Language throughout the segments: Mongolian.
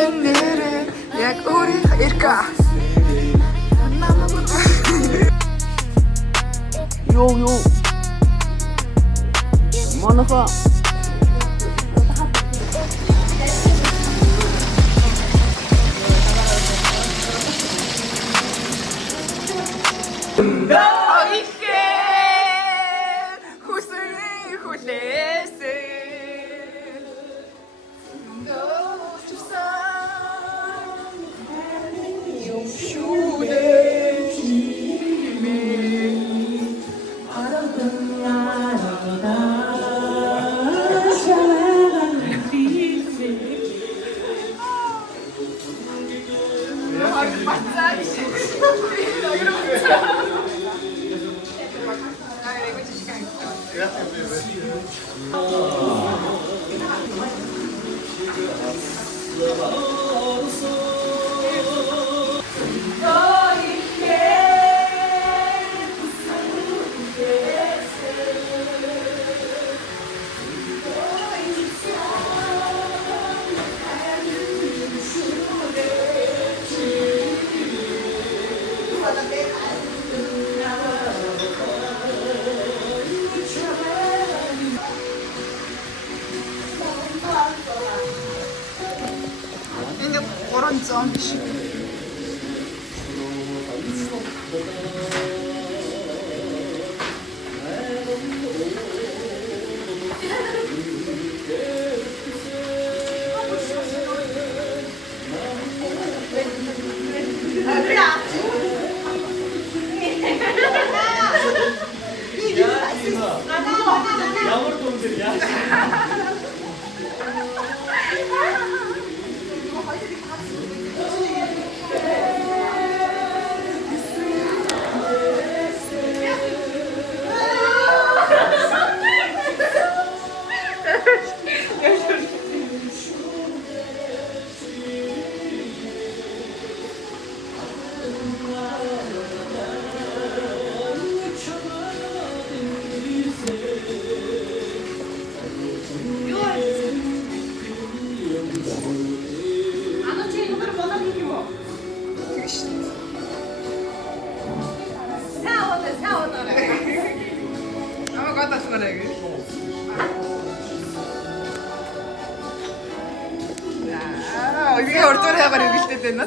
신일을 약 우리가 일까 요요 mana kak 근데 그런 점 ama 갖다 주라 이거. 여기가 얼토레가 여기 있을 때나?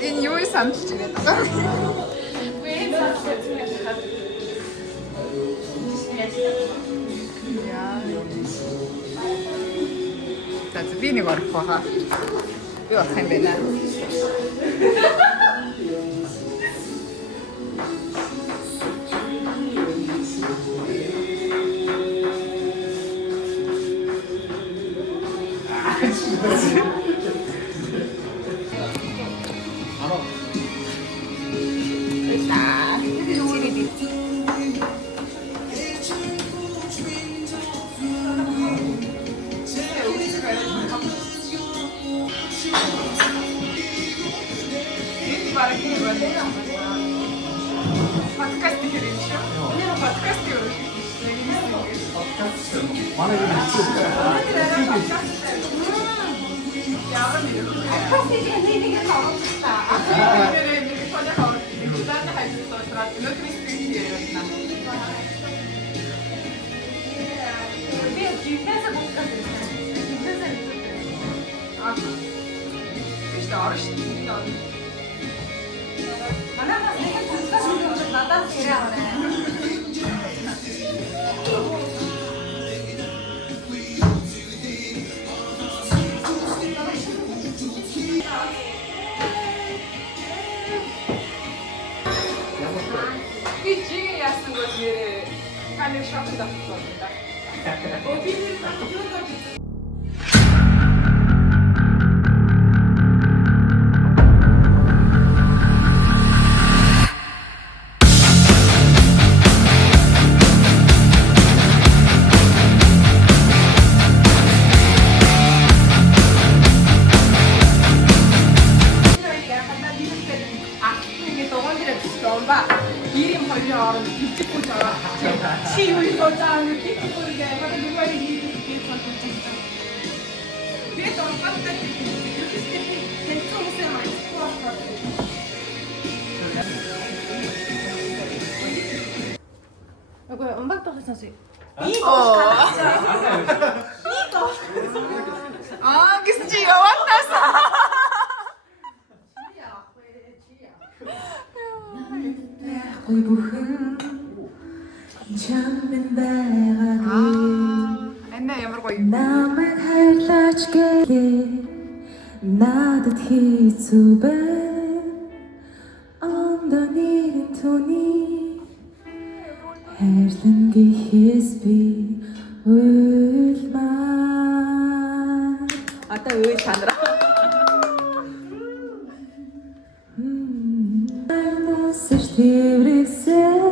인 요이 삼치겠다. Dat is binnen wat voor haar. Ja, geen binnen. Podcast diyelim şu. Podcast diyoruz. Bana göre İşte arış. Küçüğü yazsın gözleri. Hani şapı da tutmadı. O bilir. 이름 걸려. 찍고 자. 치유 이거 짠. 찍고 이게. 누가 이리 Тэгээд онцгойтой тэнцэн хүмүүсээ маяхгүй болохоор. Окей, умбаг тохиолсон. Гэсэн чи яваатаас. Ой бүхэн чамд байгаагүй Анна ямар гоё. намайг хайрлаач гээ надад хийцүү байна ондоо нэгэн түүний хайрлан гэхээс би уйлмаа Одоо үйл чанара. Насч тэрэгсэн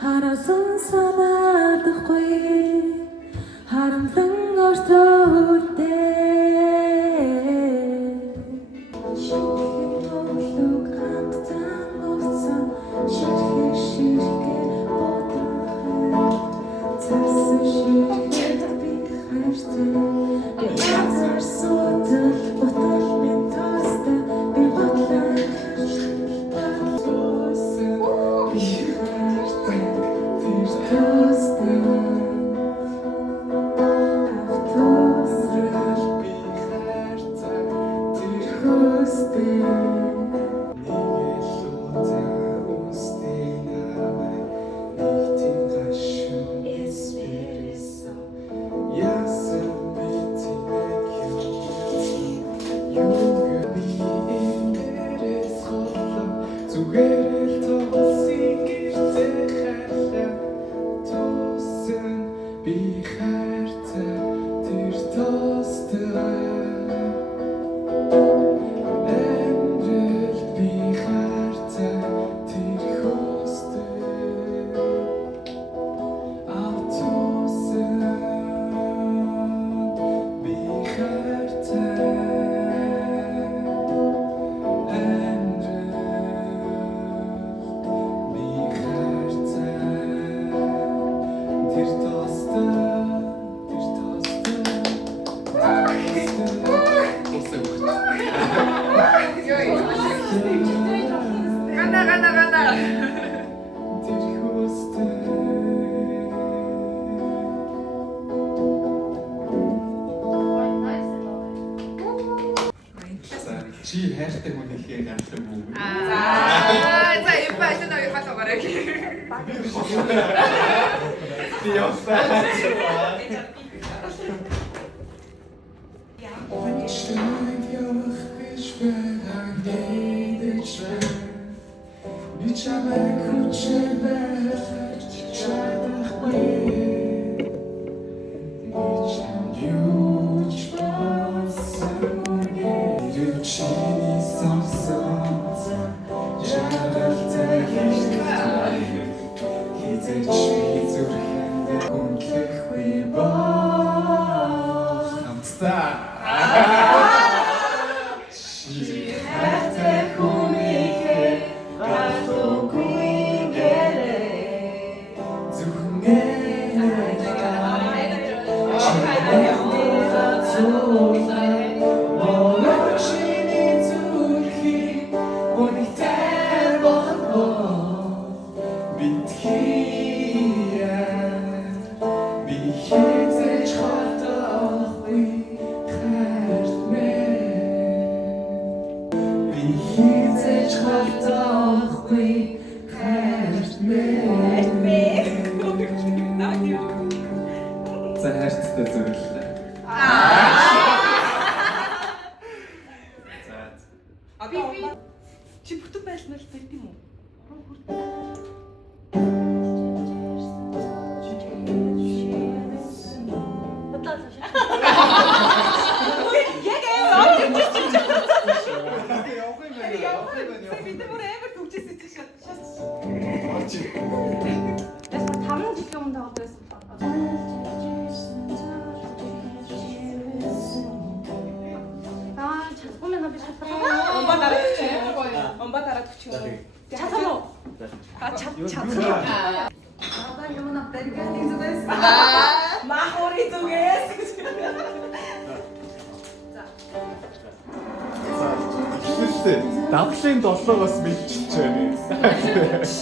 харасан санаадахгүй харамлан ортоодээ шихэн тоглог хамтан уцсан ширхэг ширхэг бодрохой цасан ширхэг би хайртай би язар суудал ботал минь тостой би бодлоо Зүгээр л тоосыг гэртээ хайлаа туусан би хайртай тэр тоостой Эндрэл би хайртай тэр хөстэй туусан би хайртай Гана. Чи хайртай хүн ихээр гарсан юм уу? За ипаш на ипаш огарэг. Би явсан. Би чамайг хүчээр чадахгүй би чам юуч болсон чиний сонсон жаргалтай хизээч зүрхэнд хүндлэхгүй боо хамтдаа За хайрцагтай зөвлөлөө. За. Одоо чи бүтэн байлмал байт юм уу? Бид бүр амар төвчээсэй чи шат. Яс 5 жилийн өмнө тоглож байсан. Чадахгүй мэн би чадахгүй. Умба дараа төвчээ. Умба дараа төвчээ. Чадсан уу? чадсан. Одоо юм на бэргэн зүгээс Махори зүгээс. Үстэй. Давлын долоогоос мэдчихэж байна.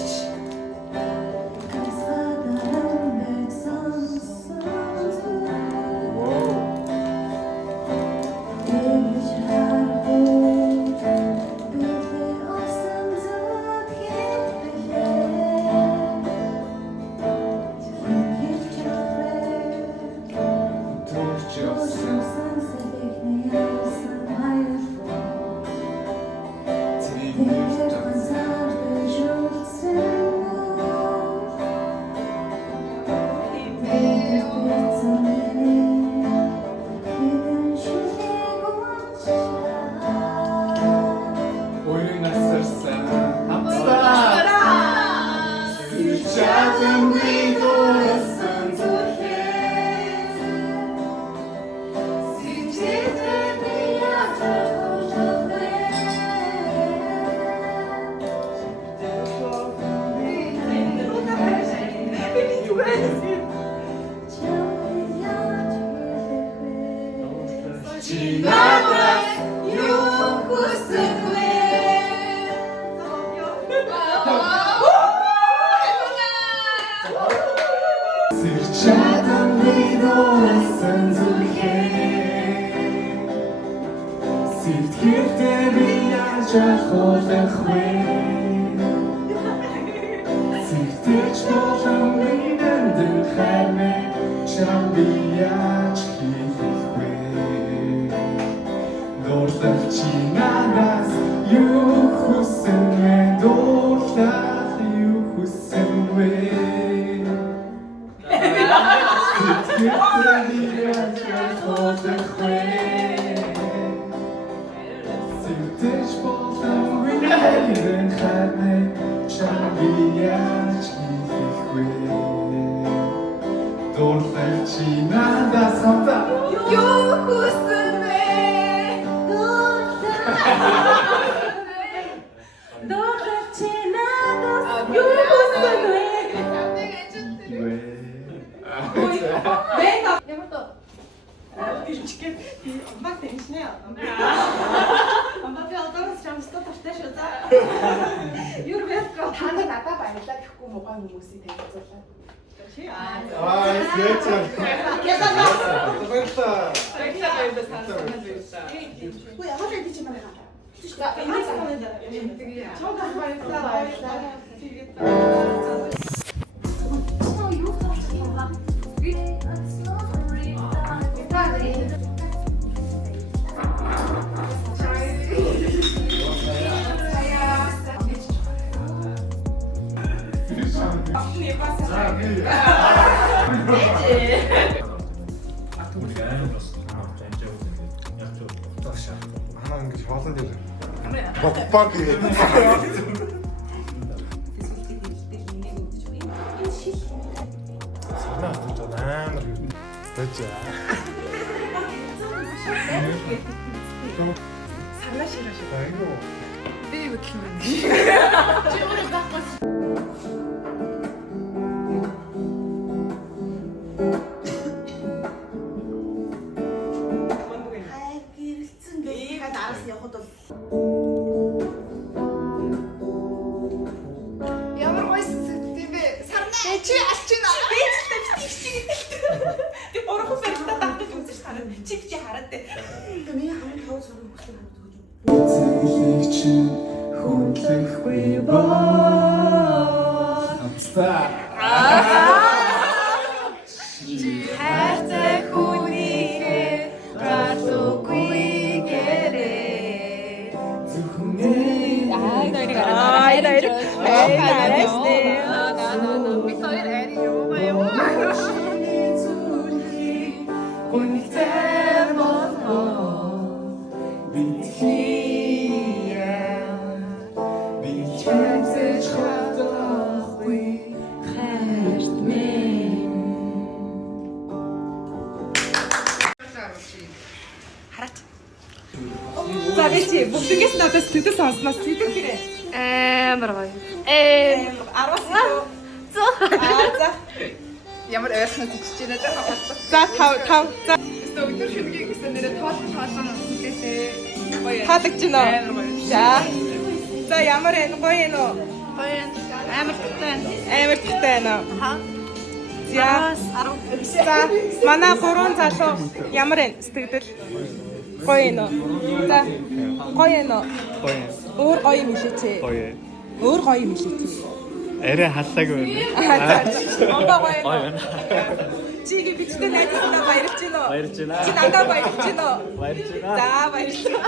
Бокбаг гэдэг. Санаа хатж амар юм. Бачаа. Санаа шираш. Айгуу. Би хөдлөн байна. Чи өөрөө байхгүй. За би чи бүгдээс надаас төдөө сонсноо сэтгэл хэрэг. Амар гоё. 10-аас илүү. За. Ямар ойрхон тийч байна жаа. За 5. За. Өдөр шүнгийн гэсэн нэрээ тоолсон үлээсээ. Таалагдж байна уу? За. За ямар энэ гоё энэ үү? Гоё амар тутаа. Амар тахтай байна уу? За. За манай гурван залуу ямар энэ сэтгэл гоё энэ үү? За. Гоё энэ үү? Гоё. Өөр гоё юм хэлээч. Гоё. Өөр гоё юм хэлээч. Арай халаагүй байна. Ондоо гоё байна. Чиги бичтэй найзлаа баярлж байна уу? Баярлж байна. Чи надад баярлж байна уу? Баярлж байна. За баярлалаа.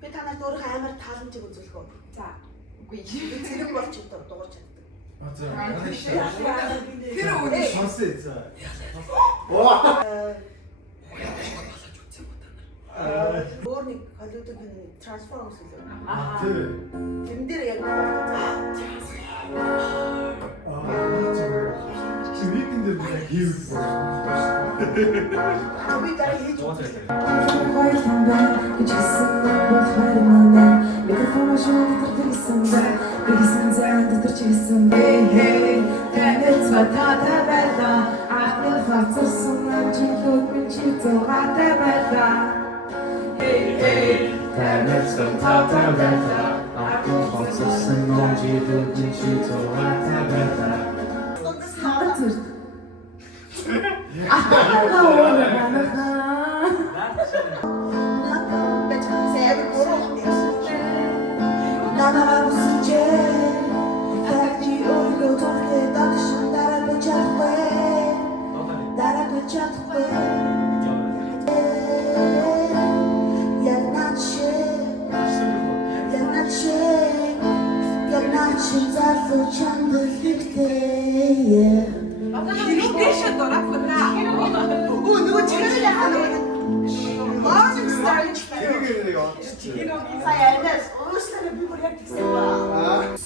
Би танаас өөрийнхөө амар тааламжийг үзүүлэх үү? За. Үгүй. Зэрэг болчих дуурч чаддаг. Тэр үгүй. Сонсъё за. Өөр нэг Холливуудын кино Transformers үлээ. Тэр. Тэн дээр яг Чи викенд дээр хийв. би дараа хийж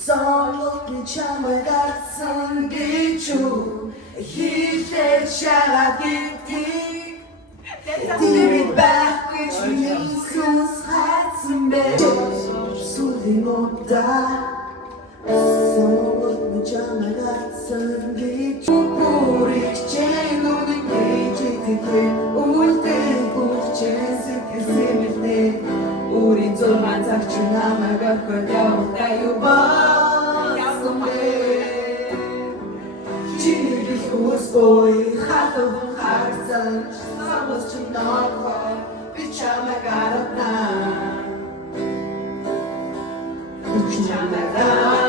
Солонгын чамайг атсан гэж юу хийлээ шагаад идэв Дивид байхгүй чиний сүнс хайцсан бэ Сүлийн удаа soğuk canarsın bir çukur içeceğin onu geçti ulti uççesi kesildi 우리 좀만 작중하면 걸려다요 봤음에 지니기 후스보이 하도분 harsan Sabos çınarko biçame garatna Biçame garatna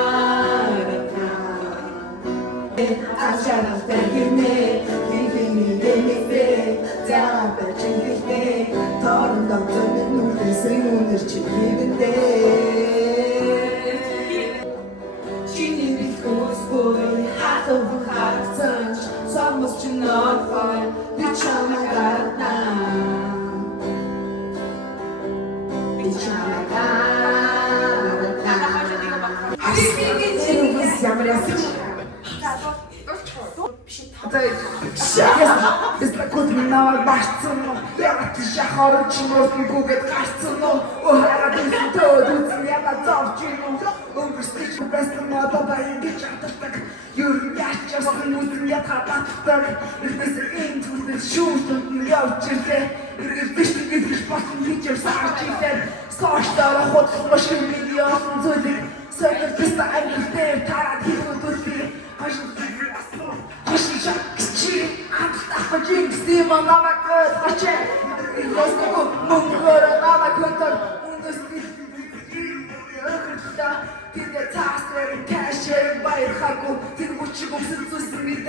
Aşaraf dergine Bilgini denizde Cevap çingilde Torun doktorun nurdesin Unur çingilde Çinili kusboy Hatovun harsan Sabos çınarko biçame garatna Biçame garatna Hasbirimiz yamrasın Если кот миновал башцыну Левати шахоры чиморский губит кашцыну Ухарадысын тоодуцын яна цовчыну Умгырстычу бестын одобайынги чатыртык Юрын яшчасын узын ятхататтык Ирбесін ең түздір шуштын үлеутчерде Ирбештін изгіш басын вечер сарчиздер Соштары хотқылмышын миллионын зөдік Сөйлер бісті әңгілдер тарат хилудуси Hoşçak küçük, antak bacım, sima nama kız, hoşçak. Yozku mungkara nama kızlar, undustik. Yokuşta, tinde tasarım, taşlarım bayır haku, tinde uçukum sıtsızım, bir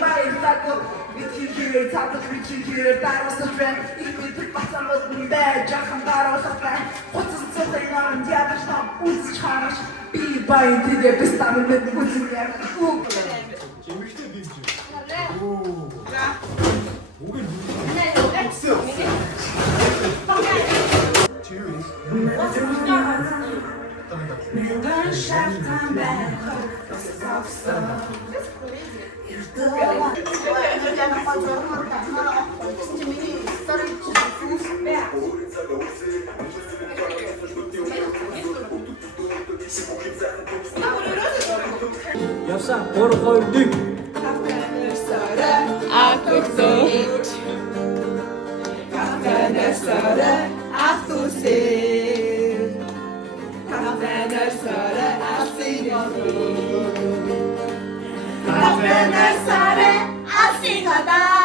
bayır haku. Bitirkiler, tatlı bitirkiler, darosakren, ilmi tıkmasamızın be, cakım darosakren. Otuz sataylarım, yadıştam, uz çıkarış. Bir bayır tinde bistanımın uzunlar, 재밌게 빈지. Yapsa doğru koyduk. Akıksız Kahveler sarı Aktusil Kahveler sarı Asinodil Kahveler sarı Asinodil